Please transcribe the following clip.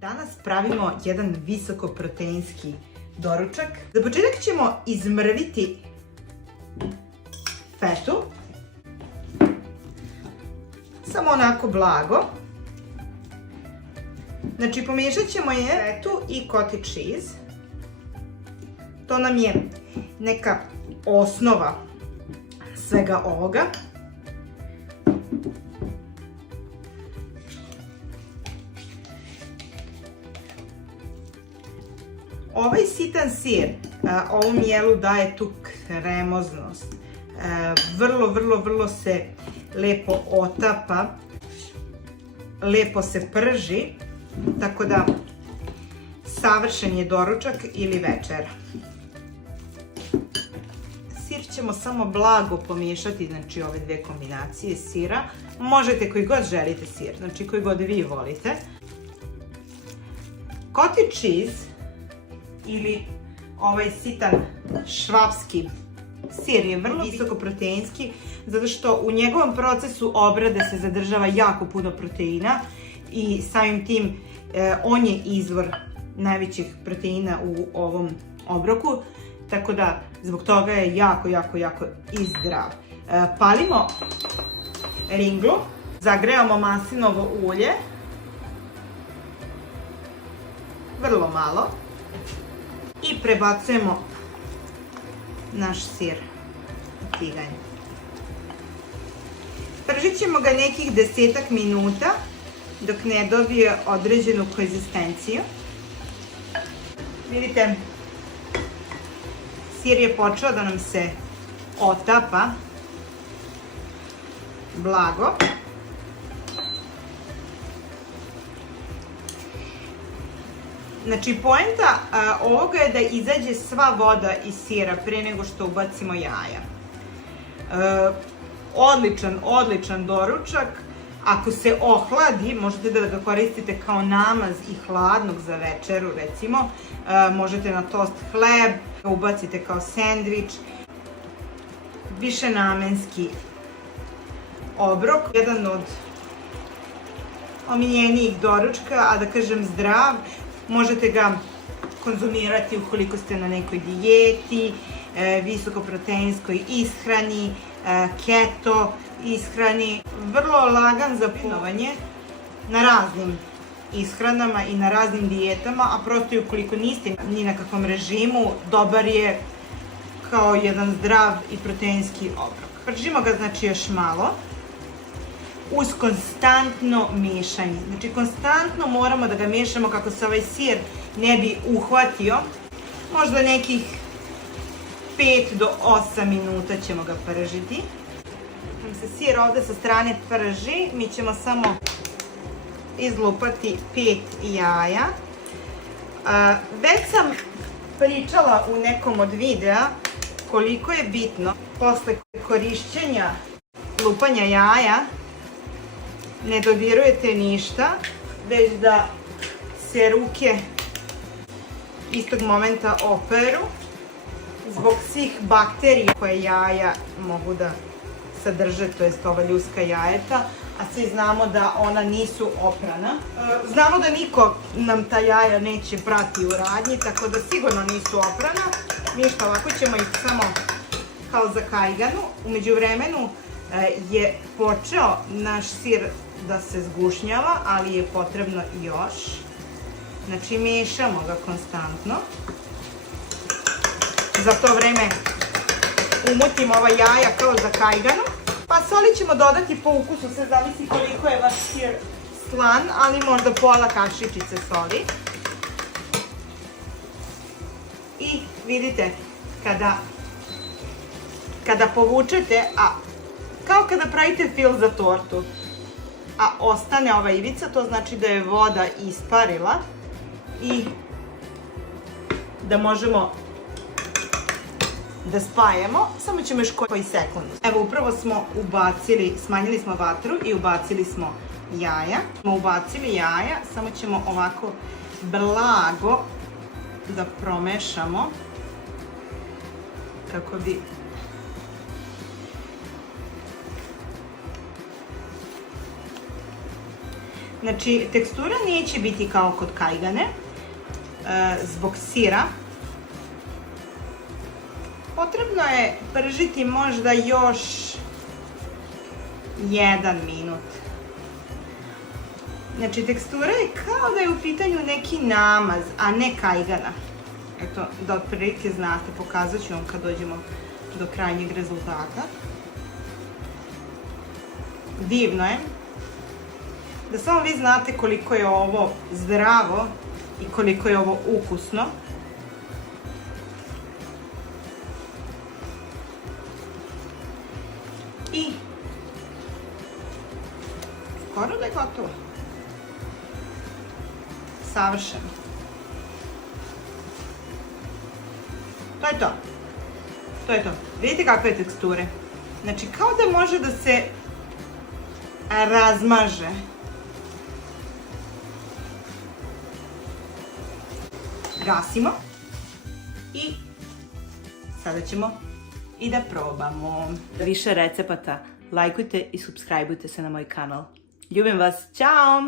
Danas pravimo jedan visokoproteinski doručak. Za početak ćemo izmrviti fetu. Samo onako blago. Znači pomiješat ćemo je fetu i cottage cheese. To nam je neka osnova svega ovoga. Ovaj sitan sir ovom jelu daje tu kremoznost. Vrlo se lepo otapa, lepo se prži, tako da savršen je doručak ili večera. Sir ćemo samo blago pomiješati, znači ove dve kombinacije sira. Možete koji god želite sir, znači koji god vi volite. Cottage cheese ili ovaj sitan švapski sir je vrlo visokoproteinski, zato što u njegovom procesu obrade se zadržava jako puno proteina i samim tim on je izvor najvećih proteina u ovom obroku, tako da zbog toga je jako i zdrav. Palimo ringlu, zagrevamo maslinovo ulje, vrlo malo, i prebacujemo naš sir u tiganj. Pržit ćemo ga nekih 10 minuta dok ne dobije određenu konzistenciju. Vidite, sir je počeo da nam se otapa blago. Znači, poenta ovoga je da izađe sva voda iz sira pre nego što ubacimo jaja. Odličan doručak. Ako se ohladi, možete da ga koristite kao namaz i hladnog za večeru, recimo. Možete na tost hleb, ubacite kao sendvič. Višenamenski obrok. Jedan od omiljenijih doručka, a da kažem zdrav. Možete ga konzumirati ukoliko ste na nekoj dijeti, visokoproteinskoj ishrani, keto ishrani. Vrlo lagan za punovanje na raznim ishranama i na raznim dijetama, a prosto ukoliko niste ni na kakvom režimu, dobar je kao jedan zdrav i proteinski obrok. Pržimo ga znači još malo, uz konstantno miješanje. Znači, konstantno moramo da ga miješamo kako se ovaj sir ne bi uhvatio. Možda nekih 5 do 8 minuta ćemo ga pržiti. Kad se sir ovde sa strane prži, mi ćemo samo izlupati 5 jaja. Već sam pričala u nekom od videa koliko je bitno posle korišćenja lupanja jaja ne dodirujete ništa, već da se ruke istog momenta operu zbog svih bakterija koje jaja mogu da sadrže, to jest ova ljuska jajeta, a svi znamo da ona nisu oprana. Znamo da niko nam ta jaja neće prati u radnji, tako da sigurno nisu oprana. Ništa, ovako ćemo ih samo kao za kajganu. U međuvremenu je počeo naš sir da se zgušnjava, ali je potrebno još. Znači, miješamo ga konstantno. Za to vreme umutimo ova jaja kao za kajganu. Pa soli ćemo dodati po ukusu, sve zavisi koliko je vaš sir slan, ali možda pola kašičice soli. I vidite, kada povučete, kao kada pravite fil za tortu, a ostane ova ivica, to znači da je voda isparila i da možemo da spajamo. Samo ćemo još koji sekund. Evo, upravo smo smanjili smo vatru i ubacili smo jaja. Ubacili jaja, samo ćemo ovako blago da promešamo kako bi Znači, tekstura neće biti kao kod kajgane, zbog sira. Potrebno je pržiti možda još 1 minut. Znači, tekstura je kao da je u pitanju neki namaz, a ne kajgana. Eto, da otprilike znate, pokazat ću vam kad dođemo do krajnjeg rezultata. Divno je. Da samo vi znate koliko je ovo zdravo i koliko je ovo ukusno. I skoro da je gotovo. Savršeno. To je to. To je to. Vidite kakve teksture. Znači, kao da može da se razmaže. Gasimo. I sada ćemo i da probamo. Više recepata, lajkujte i subscribeujte se na moj kanal. Ljubim vas, ćao!